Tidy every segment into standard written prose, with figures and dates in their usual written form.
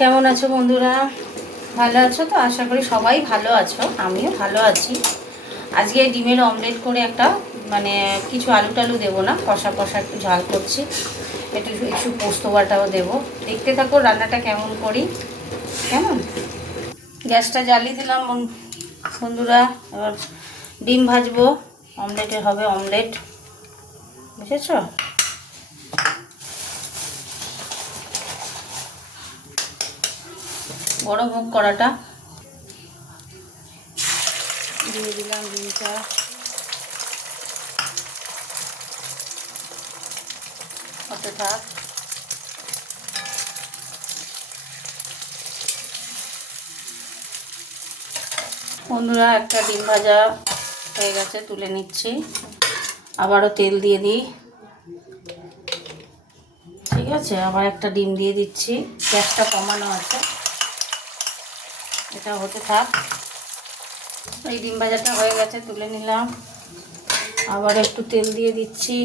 কেমন আছো বন্ধুরা? ভালো আছো তো? আশা করি সবাই ভালো আছো, আমিও ভালো আছি। আজকে ডিমের অমলেট করে একটা কিছু আলু টালু দেবো না, কষা কষা একটু ঝাল করছি, একটু একটু পোস্ত বাটাও দেবো। দেখতে থাকো রান্নাটা কেমন করি। কেমন? গ্যাসটা জ্বালিয়ে দিলাম বন্ধুরা। এবার ডিম ভাজবো, অমলেটের হবে অমলেট, বুঝেছো? গরম হোক কড়াটা, দিয়ে দিলাম ডিমটা। হতে থাক। বন্ধুরা একটা ডিম ভাজা হয়ে গেছে, তুলে নিচ্ছি। আবারও তেল দিয়ে দিই, ঠিক আছে? আবার একটা ডিম দিয়ে দিচ্ছি, গ্যাসটা কমানো আছে, এটা হতে থাক। এই ডিম ভাজাটা হয়ে গেছে, তুলে নিলাম। আবার একটু তেল দিয়ে দিচ্ছি,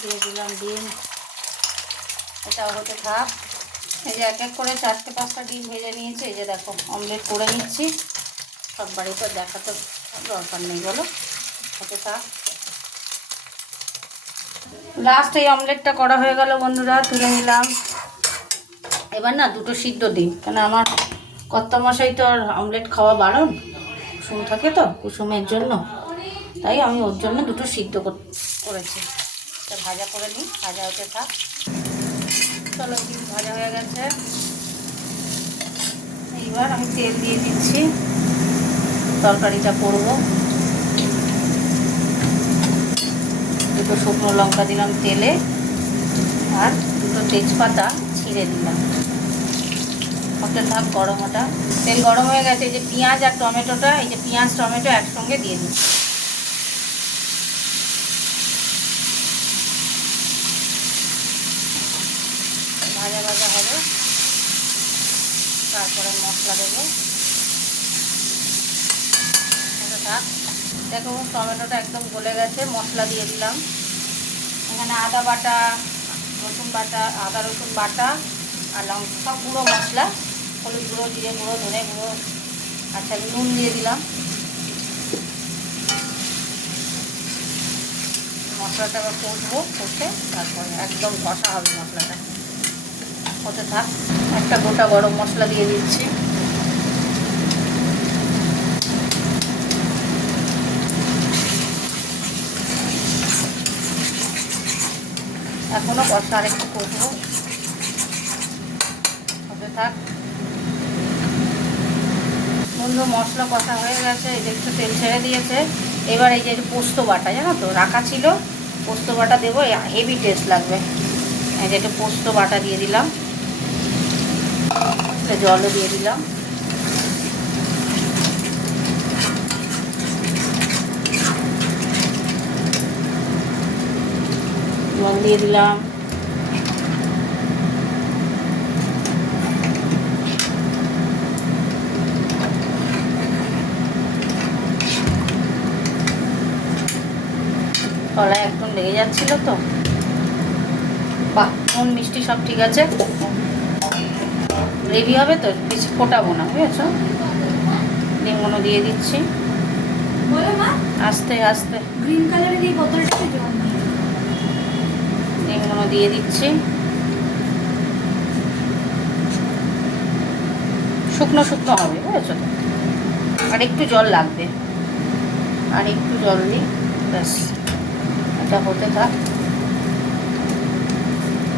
দিয়ে দিলাম ডিম, এটাও হতে থাক। এই যে এক এক করে 4-5টা ডিম ভেজে নিয়েছি। এই যে দেখো অমলেট করে নিচ্ছি। সব বাড়িতে দেখাতে দরকার নেই, বলো? হতে থাক। লাস্ট এই অমলেটটা করা হয়ে গেল বন্ধুরা, তুলে নিলাম। এবার না দুটো সিদ্ধ ডিম, কেন আমার কর্তামশাই তো আর অমলেট খাওয়া বারণ, কুসুম থাকে তো, কুসুমের জন্য, তাই আমি ওর জন্য দুটো সিদ্ধ করেছি। তা ভাজা করে নিই, ভাজা হতে থাক। চলো, ডিম ভাজা হয়ে গেছে। এইবার আমি তেল দিয়ে দিচ্ছি, তরকারিটা করবো। দুটো শুকনো লঙ্কা দিলাম তেলে, আর দুটো তেজপাতা ছিঁড়ে দিলাম। হতে থাক গরম, ওটা তেল গরম হয়ে গেছে। এই যে পেঁয়াজ আর টমেটোটা, এই যে পেঁয়াজ টমেটো একসঙ্গে দিয়ে দিচ্ছি। ভাজা ভাজা হবে, তারপরে মশলা দেবো। হতে থাক। দেখো টমেটোটা একদম গলে গেছে, মশলা দিয়ে দিলাম। এখানে আদা বাটা, রসুন বাটা, আদা রসুন বাটা আর লঙ্কা, সব গুঁড়ো মশলা, হলুদ গুঁড়ো, জিরে গুঁড়ো, ধনে গুঁড়ো, আচ্ছা নুন দিয়ে দিলাম। মশলাটা আবার কষবো, কষে তারপরে একদম কষা হবে মশলাটা। হতে থাক। একটা গোটা গরম মশলা দিয়ে দিচ্ছি। এখনো কষা, আর একটু কষবো। হতে থাক। বন্ধু মশলা কষা হয়ে গেছে, এই যে একটু তেল ছেড়ে দিয়েছে। এবার এই যে পোস্ত বাটা, জানো তো রাখা ছিল, পোস্ত বাটা দেবো, হেভি টেস্ট লাগবে। এই যে একটু পোস্ত বাটা দিয়ে দিলাম, জলও দিয়ে দিলাম। জল দিয়ে দিলাম। কড়াই একদম লেগে যাচ্ছিল তো। বাহ, নুন মিষ্টি সব ঠিক আছে। গ্রেভি হবে তো, বেশি ফোটাবো না, বুঝেছো? ডিমগুলো দিয়ে দিচ্ছি আস্তে আস্তে। গ্রিন কালারের এই বোতলটাতে জল নেই। ডিমগুলো দিয়ে দিচ্ছি। শুকনো শুকনো হবে, বুঝেছো? আর একটু জল লাগবে, আর একটু জল দিই, ব্যাস। এটা হতে থাক।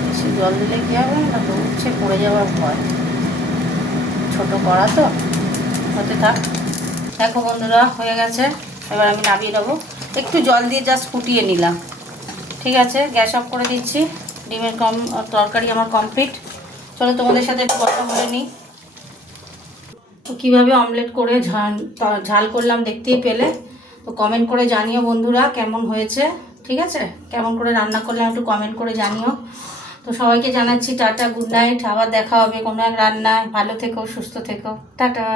বেশি জল দিলে কী হবে না, তো উচ্ছে পড়ে যাওয়ার ভয়, ছোটো কড়া তো। হতে থাক। দেখো বন্ধুরা হয়ে গেছে, এবার আমি নামিয়ে দেবো। একটু জল দিয়ে জাস্ট ফুটিয়ে নিলাম, ঠিক আছে? গ্যাস অফ করে দিচ্ছি। ডিমের তরকারি আমার কমপ্লিট। চলো তোমাদের সাথে একটু কথা বলে নিই। তো কীভাবে অমলেট করে ঝাল করলাম দেখতেই পেলে। তো কমেন্ট করে জানিও বন্ধুরা কেমন হয়েছে, ঠিক আছে? কেমন করে রান্না করলাম একটু কমেন্ট করে জানিও। তো সবাইকে জানাচ্ছি টাটা, গুড নাইট। আবার দেখা হবে কোনো এক রান্নায়। ভালো থেকো, সুস্থ থেকো, টাটা।